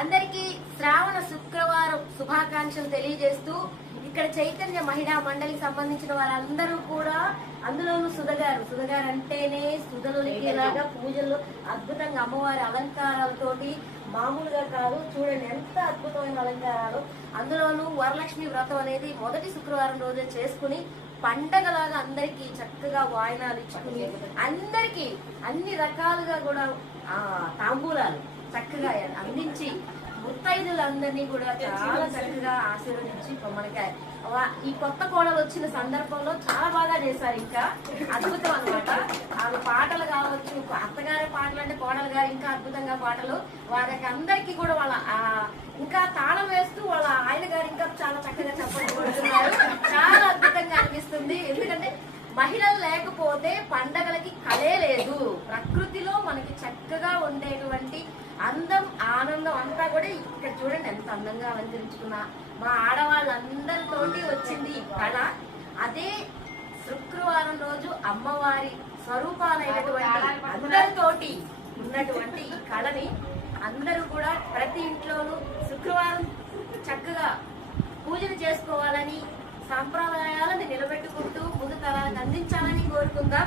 అందరికీ శ్రావణ శుక్రవారం శుభాకాంక్షలు తెలియజేస్తూ ఇక్కడ చైతన్య మహిళా మండలికి సంబంధించిన వారందరూ కూడా, అందులోనూ సుధగారు అంటేనే సుధలులాగా పూజలు అద్భుతంగా అమ్మవారి అలంకారాలతోటి మామూలుగా కాదు. చూడండి ఎంత అద్భుతమైన అలంకారాలు. అందులోనూ వరలక్ష్మి వ్రతం అనేది మొదటి శుక్రవారం రోజే చేసుకుని పండగలాగా అందరికీ చక్కగా వాయినాలు ఇచ్చుకుని అందరికీ అన్ని రకాలుగా కూడా తాంబూలాలు చక్కగా అందించి ముత్తైదులందరినీ కూడా చాలా చక్కగా ఆశీర్వదించి మనకి ఈ కొత్త కోడలు వచ్చిన సందర్భంలో చాలా బాగా చేశారు. ఇంకా అద్భుతం అనమాట. ఆమె పాటలు కావచ్చు, అత్తగారి పాటలు అంటే కోడలు గారు ఇంకా అద్భుతంగా పాటలు. వారికి అందరికీ కూడా వాళ్ళ ఇంకా తాళం వేస్తూ వాళ్ళ ఆయన గారు ఇంకా చాలా చక్కగా చెప్పబడుతున్నారు. చాలా అద్భుతంగా అనిపిస్తుంది. ఎందుకంటే మహిళలు లేకపోతే పండగలకి కళే లేదు. ప్రకృతిలో మనకి చక్కగా ఉండేటువంటి అందం ఆనందం అంతా కూడా ఇక్కడ చూడండి ఎంత అందంగా అలంకరించుకున్నా మా ఆడవాళ్ళందరితోటి వచ్చింది కళ. అదే శుక్రవారం రోజు అమ్మవారి స్వరూపాలైనటువంటి అందరితోటి ఉన్నటువంటి ఈ కళని అందరూ కూడా ప్రతి ఇంట్లోనూ శుక్రవారం చక్కగా పూజలు చేసుకోవాలని, సాంప్రదాయాలను నిలబెట్టుకుంటూ ముందు తరాలకు అందించాలని కోరుకుందాం.